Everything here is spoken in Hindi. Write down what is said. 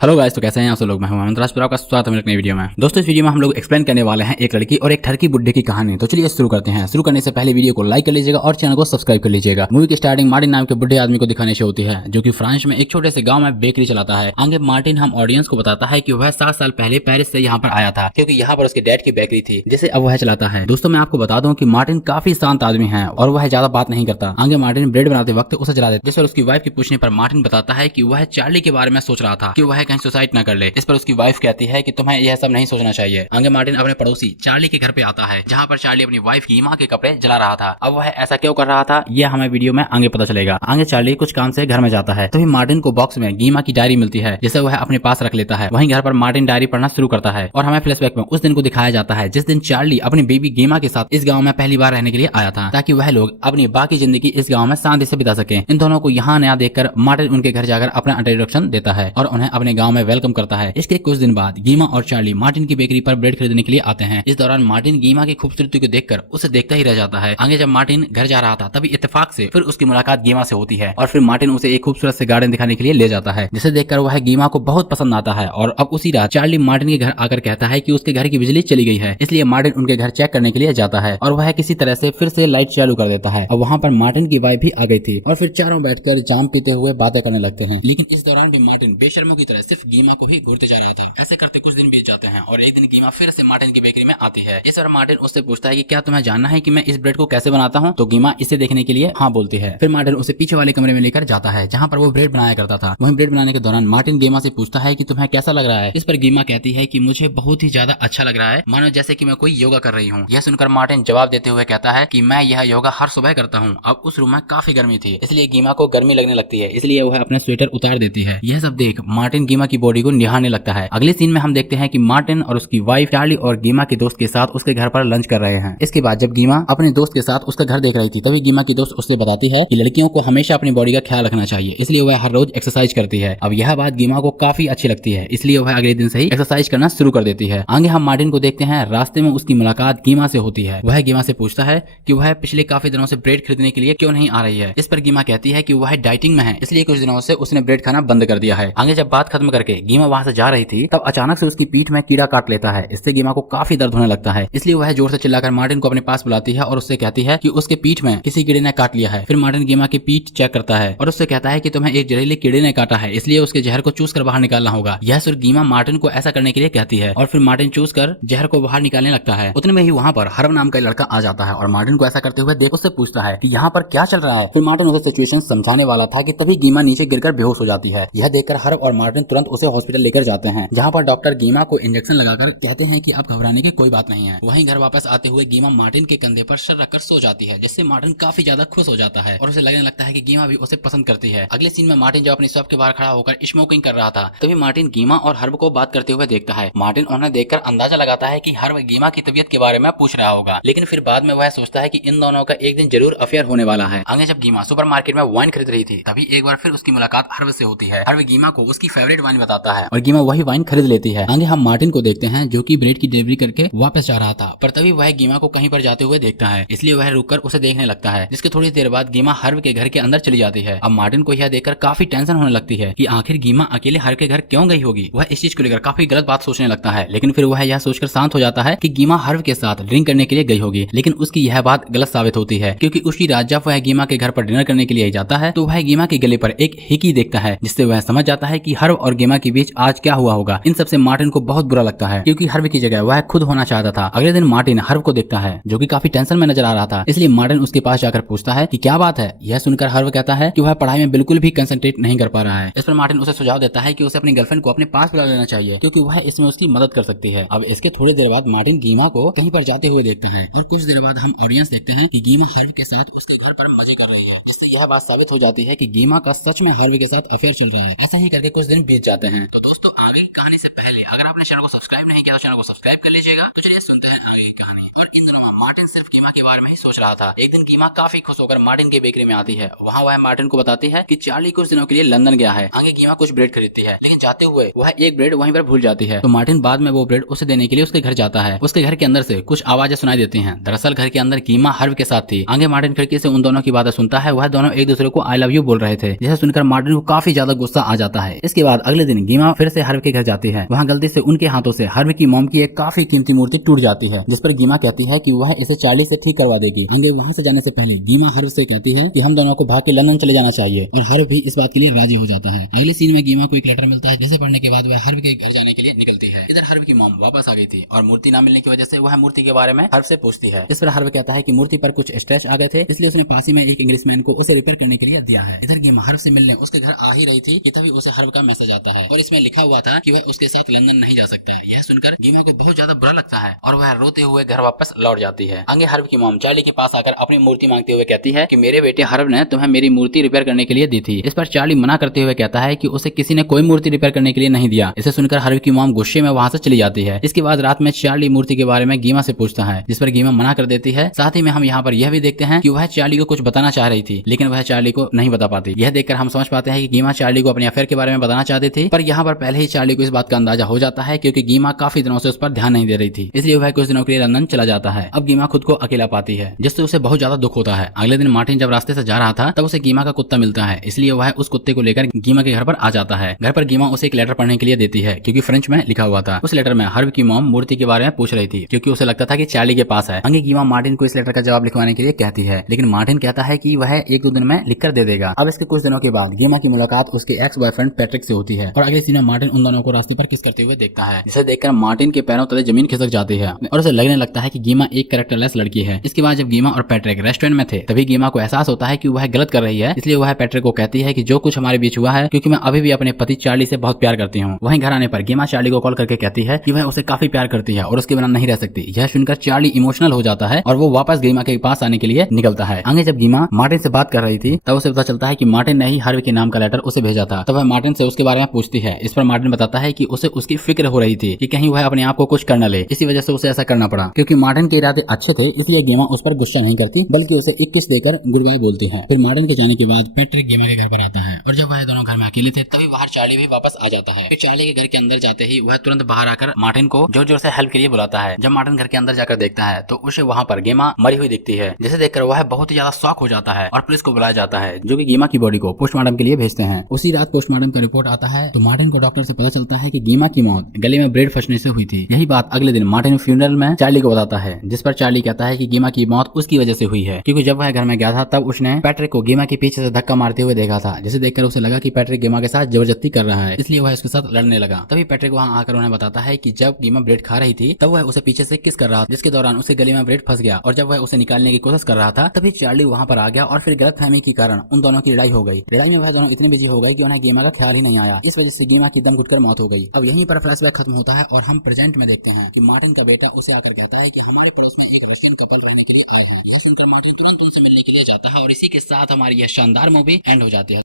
हेलो गाइस, तो कैसे हैं आप सब लोग। मैं हूं हेमंत राजपुरा, आपका स्वागत है मेरे नई वीडियो में। दोस्तों, इस वीडियो में हम लोग एक्सप्लेन करने वाले हैं एक लड़की और एक ठरकी बुड्ढे की कहानी। तो चलिए शुरू करते हैं। शुरू करने से पहले वीडियो को लाइक कर लीजिएगा और चैनल को सब्सक्राइब कर लीजिएगा। मूवी की स्टार्टिंग मार्टिन नाम के बुड्ढे आदमी को दिखाने से होती है, जो कि फ्रांस में एक छोटे से गाँव में बेकरी चलाता है। आगे मार्टिन हम ऑडियंस को बताता है कि वह 7 साल पहले पेरिस से यहाँ पर आया था, क्योंकि यहाँ पर उसके डैड की बेकरी थी, जिसे अब वह चलाता है। दोस्तों, मैं आपको बता दूं कि मार्टिन काफी शांत आदमी है और वह ज्यादा बात नहीं करता। आगे मार्टिन ब्रेड बनाते वक्त उसे जला देता, जिस पर उसकी वाइफ के पूछने पर मार्टिन बताता है कि वह चार्ली के बारे में सोच रहा था कि वह कहीं सुसाइड न कर ले। इस पर उसकी वाइफ कहती है कि तुम्हें यह सब नहीं सोचना चाहिए। आगे मार्टिन अपने पड़ोसी चार्ली के घर पे आता है, जहाँ पर चार्ली अपनी वाइफ की माँ के कपड़े जला रहा था। अब वह ऐसा क्यों कर रहा था, यह हमें वीडियो में आगे पता चलेगा। आगे चार्ली कुछ काम से घर में जाता है, तभी मार्टिन को बॉक्स में गीमा की डायरी मिलती है, जिसे वह अपने पास रख लेता है। वहीं घर पर मार्टिन डायरी पढ़ना शुरू करता है और हमें फ्लैशबैक में उस दिन को दिखाया जाता है जिस दिन चार्ली अपनी बेबी गीमा के साथ इस गाँव में पहली बार रहने के लिए आया था, ताकि वह लोग अपनी बाकी जिंदगी इस गाँव में शांति से बिता सके। इन दोनों को यहाँ नया देखकर मार्टिन उनके घर जाकर अपना इंट्रोडक्शन देता है और उन्हें अपने गाँव में वेलकम करता है। इसके कुछ दिन बाद गीमा और चार्ली मार्टिन की बेकरी पर ब्रेड खरीदने के लिए आते हैं। इस दौरान मार्टिन गीमा की खूबसूरती को देखकर उसे देखता ही रह जाता है। आगे जब मार्टिन घर जा रहा था, तभी इत्तेफाक से फिर उसकी मुलाकात गीमा से होती है और फिर मार्टिन उसे एक खूबसूरत से गार्डन दिखाने के लिए ले जाता है, जिसे देखकर वह गीमा को बहुत पसंद आता है। और अब उसी रात चार्ली मार्टिन के घर आकर कहता है कि उसके घर की बिजली चली गई है, इसलिए मार्टिन उनके घर चेक करने के लिए जाता है और वह किसी तरह से फिर से लाइट चालू कर देता है। और वहाँ पर मार्टिन की वाइफ भी आ गई थी और फिर चारों बैठकर जाम पीते हुए बातें करने लगते हैं। लेकिन इस दौरान भी मार्टिन बेशर्मों की तरह सिर्फ गीमा को ही घूरते जा रहा था। ऐसे करते कुछ दिन बीत जाते हैं और एक दिन गीमा फिर से मार्टिन की बेकरी में आती है। इस बार मार्टिन उससे पूछता है कि क्या तुम्हें जानना है कि मैं इस ब्रेड को कैसे बनाता हूँ। तो गीमा इसे देखने के लिए हाँ बोलती है। फिर मार्टिन उसे पीछे वाले कमरे में लेकर जाता है, जहाँ पर वो ब्रेड बनाया करता था। वहीं ब्रेड बनाने के दौरान मार्टिन गीमा से पूछता है कि तुम्हें कैसा लग रहा है। इस पर गीमा कहती है कि मुझे बहुत ही ज्यादा अच्छा लग रहा है, मानो जैसे कि मैं कोई योगा कर रही हूँ। यह सुनकर मार्टिन जवाब देते हुए कहता है कि मैं यह योगा हर सुबह करता हूँ। अब उस रूम में काफी गर्मी थी, इसलिए गीमा को गर्मी लगने लगती है, इसलिए वह अपना स्वेटर उतार देती है। यह सब देख मार्टिन गीमा की बॉडी को निहारने लगता है। अगले सीन में हम देखते हैं कि मार्टिन और उसकी वाइफ चार्ली और गीमा के दोस्त के साथ उसके घर पर लंच कर रहे हैं। इसके बाद जब गीमा अपने दोस्त के साथ उसका घर देख रही थी, तभी गीमा की दोस्त उससे बताती है कि लड़कियों को हमेशा अपनी बॉडी का ख्याल रखना चाहिए, इसलिए वह हर रोज एक्सरसाइज करती है। अब यह बात गीमा को काफी अच्छी लगती है, इसलिए वह अगले दिन से ही एक्सरसाइज करना शुरू कर देती है। आगे हम मार्टिन को देखते हैं, रास्ते में उसकी मुलाकात गीमा से होती है। वह गीमा से पूछता है कि वह पिछले काफी दिनों से ब्रेड खरीदने के लिए क्यों नहीं आ रही है। इस पर गीमा कहती है कि वह डाइटिंग में है, इसलिए कुछ दिनों से उसने ब्रेड खाना बंद कर दिया है। आगे जब बात खत्म करके गीमा वहां से जा रही थी, तब अचानक से उसकी पीठ में कीड़ा काट लेता है। इससे गीमा को काफी दर्द होने लगता है, इसलिए वह जोर से चिल्लाकर मार्टिन को अपने पास बुलाती है और उससे कहती है कि उसके पीठ में किसी कीड़े ने काट लिया है। फिर मार्टिन गीमा की पीठ चेक करता है और उससे कहता है कि तुम्हें एक जहरीले कीड़े ने काटा है, इसलिए उसके जहर को चूस कर बाहर निकालना होगा। यह सुन गीमा मार्टिन को ऐसा करने के लिए कहती है और फिर मार्टिन चूस कर जहर को बाहर निकालने लगता है। उतने में ही वहाँ पर हर्ब नाम का लड़का आ जाता है और मार्टिन को ऐसा करते हुए देख उससे पूछता है कि यहाँ पर क्या चल रहा है। फिर मार्टिन उसे सिचुएशन समझाने वाला था कि तभी गीमा नीचे गिरकर बेहोश हो जाती है। यह देखकर हर्ब और मार्टिन तुरंत उसे हॉस्पिटल लेकर जाते हैं, जहाँ पर डॉक्टर गीमा को इंजेक्शन लगाकर कहते हैं कि अब घबराने की कोई बात नहीं है। वहीं घर वापस आते हुए गीमा मार्टिन के कंधे पर सर रखकर सो जाती है, जिससे मार्टिन काफी ज्यादा खुश हो जाता है और उसे लगने लगता है कि गीमा भी उसे पसंद करती है। अगले सीन में मार्टिन जब अपनी शॉप के बाहर खड़ा होकर स्मोकिंग कर रहा था, तभी मार्टिन गीमा और हर्ब को बात करते हुए देखता है। मार्टिन उन्हें देखकर अंदाजा लगाता है कि हर्ब गीमा की तबीयत के बारे में पूछ रहा होगा, लेकिन फिर बाद में वह सोचता है कि इन दोनों का एक दिन जरूर अफेयर होने वाला है। आगे जब गीमा सुपरमार्केट में वाइन खरीद रही थी, तभी एक बार फिर उसकी मुलाकात हर्ब से होती है। हर्ब गीमा को उसकी फेवरेट वाइन बताता है और गीमा वही वाइन खरीद लेती है। आगे हम मार्टिन को देखते हैं, जो कि ब्रेड की डिलीवरी करके वापस जा रहा था, पर तभी वह गीमा को कहीं पर जाते हुए देखता है, इसलिए वह रुककर उसे देखने लगता है। जिसके थोड़ी देर बाद गीमा हर्ब के घर के अंदर चली जाती है। अब मार्टिन को यह देखकर काफी टेंशन होने लगती है कि आखिर गीमा अकेले हर्ब के घर क्यों गई होगी। वह इस चीज को लेकर काफी गलत बात सोचने लगता है, लेकिन फिर वह यह सोचकर शांत हो जाता है कि गीमा हर्ब के साथ ड्रिंक करने के लिए गई होगी। लेकिन उसकी यह बात गलत साबित होती है, क्योंकि उसी रात जब वह गीमा के घर पर डिनर करने के लिए जाता है, तो वह गीमा के गले पर एक हिकी देखता है, जिससे वह समझ जाता है कि हर्ब और गीमा के बीच आज क्या हुआ होगा। इन सबसे मार्टिन को बहुत बुरा लगता है, क्योंकि हर्ब की जगह वह खुद होना चाहता था। अगले दिन मार्टिन हर्ब को देखता है, जो कि काफी टेंशन में नजर आ रहा था, इसलिए मार्टिन उसके पास जाकर पूछता है कि क्या बात है। यह सुनकर हर्ब कहता है कि वह पढ़ाई में बिल्कुल भी कंसंट्रेट नहीं कर पा रहा है। इस पर मार्टिन उसे सुझाव देता है कि उसे अपनी गर्लफ्रेंड को अपने पास बुला लेना चाहिए, क्योंकि वह इसमें उसकी मदद कर सकती है। अब इसके थोड़ी देर बाद मार्टिन गीमा को कहीं पर जाते हुए देखता है और कुछ देर बाद हम ऑडियंस देखते हैं कि गीमा हर्ब के साथ उसके घर पर मजे कर रही है, जिससे यह बात साबित हो जाती है कि गीमा का सच में हर्ब के साथ अफेयर चल रहा है। ऐसा ही करके कुछ दिन बीत जाते हैं। तो दोस्तों, आगे कहानी से पहले अगर आपने चैनल को सब्सक्राइब नहीं किया तो चैनल को सब्सक्राइब कर लीजिएगा। तो चलिए सुनते हैं आगे की कहानी। और इन दिनों में मार्टिन सिर्फ कीमा के बारे में ही सोच रहा था। एक दिन कीमा काफी खुश होकर मार्टिन की बेकरी में आती है। वहाँ वह मार्टिन को बताती है कि चार्ली कुछ दिनों के लिए लंदन गया है। आगे कीमा कुछ ब्रेड खरीदती है, लेकिन जाते हुए वह एक ब्रेड वहीं पर भूल जाती है। तो मार्टिन बाद में वो ब्रेड उसे देने के लिए उसके घर जाता है। उसके घर के अंदर से कुछ आवाजें सुनाई देती हैं। दरअसल घर के अंदर कीमा हर्व के साथ थी। आगे मार्टिन खिड़की से उन दोनों की बातें सुनता है। वह दोनों एक दूसरे को आई लव यू बोल रहे थे, जिसे सुनकर मार्टिन को काफी ज्यादा गुस्सा आ जाता है। इसके बाद अगले दिन कीमा फिर से हर्व के घर जाती है। वहाँ गलती से उनके हाथों से हर्व की मॉम की एक काफी कीमती मूर्ति टूट जाती है, जिस पर कीमा कहती है कि वह इसे चार्ली से ठीक करवा देगी। आगे वहाँ से जाने से पहले कीमा हर्व से कहती है कि हम दोनों को भाग के लंदन चले जाना चाहिए, और हर्व भी इस बात के लिए राजी हो जाता है। अगले सीन में कीमा को एक लेटर मिलता है, जिसे पढ़ने के बाद वह हर्व के घर जाने के लिए निकलती है। इधर हर्व की मॉम वापस आ गई थी और मूर्ति न मिलने की वजह से वह मूर्ति के बारे में हर्व से पूछती है। इस पर हर्व कहता है कि मूर्ति पर कुछ स्क्रैच आ गए थे, इसलिए उसने पास ही में एक इंग्लिशमैन को उसे रिपेयर करने के लिए दिया है। इधर कीमा हर्व से मिलने उसके घर आ ही रही थी कि तभी उसे हर्व का मैसेज आता है, और इसमें लिखा हुआ था कि वह उसके साथ लंदन नहीं जा सकता है। यह सुनकर कीमा को बहुत ज्यादा बुरा लगता है और वह रोते हुए घर वापस लौट जाती है। आगे हर्व की मॉम चार्ली के पास आकर अपनी मूर्ति मांगते हुए कहती है कि मेरे बेटे हर्व ने तुम्हें मेरी मूर्ति रिपेयर करने के लिए दी थी। इस पर चार्ली मना करते हुए कहता है कि उसे किसी ने कोई मूर्ति रिपेयर करने के लिए नहीं दिया। इसे सुनकर हर्व की मॉम गुस्से में वहां से चली जाती है। इसके बाद रात में चार्ली मूर्ति के बारे में गीमा से पूछता है, जिस पर गीमा मना कर देती है। साथ ही में हम यहाँ पर यह भी देखते हैं कि वह चार्ली को कुछ बताना चाह रही थी, लेकिन वह चार्ली को नहीं बता पाती। यह देखकर हम समझ पाते हैं कि गीमा चार्ली को अपने अफेयर के बारे में बताना चाहती थी, पर यहाँ पर पहले ही चार्ली को इस बात का अंदाजा हो जाता है, क्योंकि गीमा काफी दिनों से उस पर ध्यान नहीं दे रही थी। इसलिए वह कुछ दिनों के लिए लंदन चला जाता है। अब गीमा खुद को अकेला पाती है, जिससे उसे बहुत ज्यादा दुख होता है। अगले दिन मार्टिन जब रास्ते से जा रहा था, तब उसे गीमा का कुत्ता मिलता है, इसलिए वह उस कुत्ते को लेकर गीमा के घर पर आ जाता है। घर पर गीमा उसे एक लेटर पढ़ने के लिए देती है, क्योंकि फ्रेंच में लिखा हुआ था। उस लेटर में हर्व की मॉम मूर्ति के बारे में पूछ रही थी, क्योंकि उसे लगता था कि चार्ली के पास है। आगे गीमा मार्टिन को इस लेटर का जवाब लिखवाने के लिए कहती है, लेकिन मार्टिन कहता है कि वह एक दो दिन में लिखकर दे देगा। अब इसके कुछ दिनों के बाद गीमा की मुलाकात उसके एक्स बॉयफ्रेंड पैट्रिक से होती है, और अगले सीन में मार्टिन उन दोनों को रास्ते पर किस करते हुए देखता है, जिसे देखकर मार्टिन के पैरों तले जमीन खिसक जाती है और उसे लगने लगता है कि गीमा एक कैरेक्टरलेस लड़की है। इसके बाद जब गीमा और पैट्रिक रेस्टोरेंट में थे, तभी गीमा को एहसास होता है कि वह गलत कर रही है। इसलिए वह पैट्रिक को कहती है कि जो कुछ हमारे बीच हुआ है, क्योंकि मैं अभी भी अपने पति चार्ली से बहुत प्यार करती हूँ। वहीं घर आने पर गीमा चार्ली को कॉल करके कहती है कि वह उसे काफी प्यार करती है और उसके बिना नहीं रह सकती। यह सुनकर चार्ली इमोशनल हो जाता है और वो वापस गीमा के पास आने के लिए निकलता है। आगे जब गीमा मार्टिन से बात कर रही थी, तब उसे पता चलता है कि मार्टिन ने ही हर्व के नाम का लेटर उसे भेजा था। तब वह मार्टिन से उसके बारे में पूछती है। इस पर मार्टिन बताता है कि उसे उसकी फिक्र हो रही थी कि कहीं वह अपने आप को कुछ कर न ले, इसी वजह से उसे ऐसा करना पड़ा। क्योंकि मार्टिन के इरादे अच्छे थे, इसलिए गीमा उस पर गुस्सा नहीं करती, बल्कि उसे एक किस देकर गुड बाय बोलती है। फिर मार्टिन के जाने के बाद पैट्रिक गीमा के घर पर आता है, और जब वह दोनों घर में अकेले थे, तभी बाहर चार्ली भी वापस आ जाता है। फिर चार्ली के घर के अंदर जाते ही वह तुरंत बाहर आकर मार्टिन को जोर जोर से हेल्प के लिए बुलाता है। जब मार्टिन घर के अंदर जाकर देखता है, तो उसे वहाँ पर गीमा मरी हुई दिखती है, जिसे देखकर वह बहुत ही ज्यादा शॉक हो जाता है और पुलिस को बुलाया जाता है, जो कि गीमा की बॉडी को पोस्टमार्टम के लिए भेजते हैं। उसी रात पोस्टमार्टम का रिपोर्ट आता है, तो मार्टिन को डॉक्टर से पता चलता है कि गीमा की मौत गले में ब्रेड फंसने से हुई थी। यही बात अगले दिन मार्टिन फ्यूनरल में चार्ली को बताता है, जिस पर चार्ली कहता है कि गीमा की मौत उसकी वजह से हुई है, क्योंकि जब वह घर में गया था, तब उसने पैट्रिक को गीमा के पीछे से धक्का मारते हुए देखा था, जिसे देखकर उसे लगा कि पैट्रिक गीमा के साथ जबरदस्ती कर रहा है, इसलिए वह उसके साथ लड़ने लगा। तभी पैट्रिक वहां आकर उन्हें बताता है कि जब गीमा ब्रेड खा रही थी, तब वह उसे पीछे से किस कर रहा था, जिसके दौरान उसे गले में ब्रेड फंस गया, और जब वह उसे निकालने की कोशिश कर रहा था, तभी चार्ली वहां पर आ गया और फिर गलतफहमी के कारण उन दोनों की लड़ाई हो गई। लड़ाई में वह दोनों इतने बिजी हो गए कि उन्हें गीमा का ख्याल ही नहीं आया। इस वजह से गीमा की दम घुटकर मौत हो गई। अब यहीं पर फ्लैशबैक खत्म होता है और हम प्रेजेंट में देखते हैं कि मार्टिन का बेटा उसे आकर कहता है कि हमारे पड़ोस में एक रशियन कपल रहने के लिए आए हैं। यह सुनकर मार्टिन तुरंत उनसे मिलने के लिए जाता है और इसी के साथ हमारी यह शानदार मूवी एंड हो जाती है।